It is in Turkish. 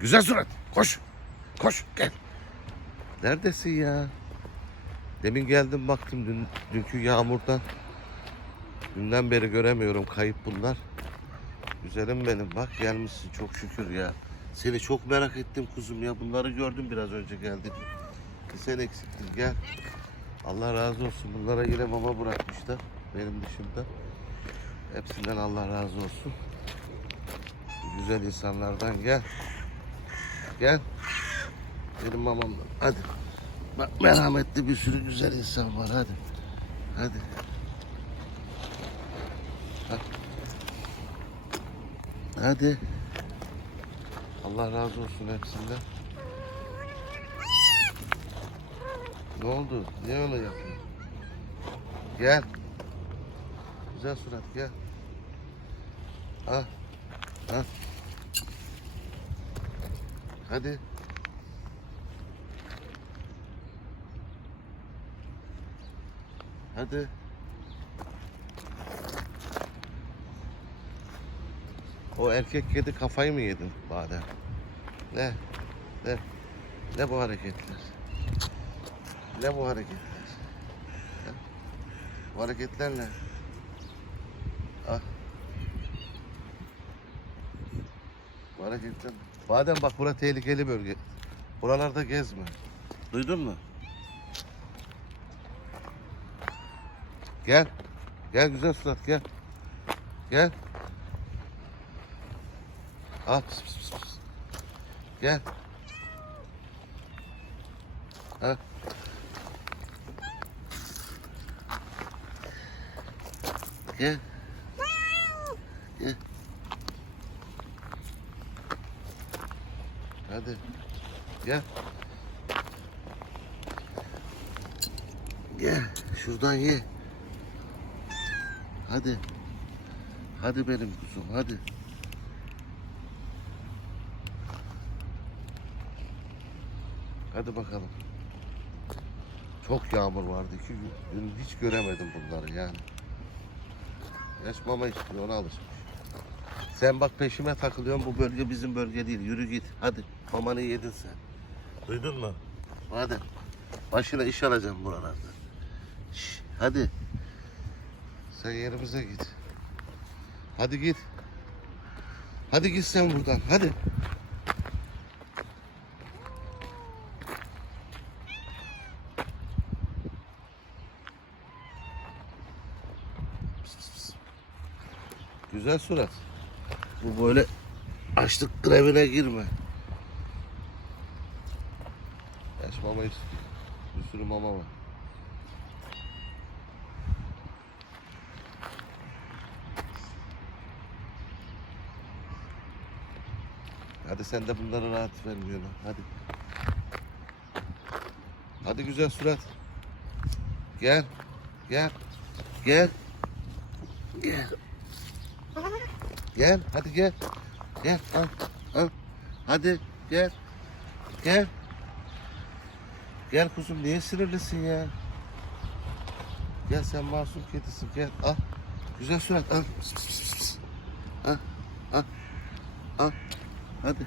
Güzel surat. Koş. Koş gel. Neredesin ya? Demin geldim baktım dün, dünkü yağmurdan. Dünden beri göremiyorum kayıp bunlar. Güzelim benim bak gelmişsin çok şükür ya. Seni çok merak ettim kuzum ya. Bunları gördüm biraz önce geldim. Bir sen eksiktin gel. Allah razı olsun. Bunlara yine mama bırakmışlar benim dışımda. Hepsinden Allah razı olsun. Güzel insanlardan gel. Gel. Benim mamamdan. Hadi. Bak merhametli bir sürü güzel insan var. Hadi. Hadi. Hadi. Allah razı olsun hepsinden. Ne oldu? Niye öyle yapıyorsun? Gel. Güzel surat gel. Ah. Ah. Hadi. Hadi. O erkek kedi kafayı mı yedin badem? Ne? Ne? Ne bu hareketler? Ne bu hareketler? Ha? Bu hareketler ne? Ah. Bu hareketler. Badem bak bura tehlikeli bölge. Buralarda gezme. Duydun mu? Gel. Gel güzel surat gel. Gel. Al. Pıs, pıs, pıs. Gel. Ha. Gel. Gel. Hadi. Gel. Gel. Şuradan ye. Hadi. Hadi benim kuzum hadi. Hadi bakalım. Çok yağmur vardı gün. Dün hiç göremedim bunları yani. Yaş mama istiyor ona alışmış. Sen bak peşime takılıyorsun bu bölge bizim bölge değil. Yürü git hadi. Mamanı yedin sen. Duydun mu? Hadi. Başına iş alacağım buralarda. Şş, hadi. Sen yerimize git. Hadi git. Hadi git sen buradan. Hadi. Güzel surat. Bu böyle açlık grevine girme. Yaş mama. Bir sürü mama var. Hadi sen de bunlara rahat vermiyorsun. Hadi. Hadi güzel surat. Gel. Gel. Gel. Gel. Gel. Hadi gel. Gel. Al. Al. Hadi gel. Gel. Gel kuzum niye sinirlisin ya? Gel sen masum kedisin gel al. Güzel surat al. Al. Al. Al. Hadi.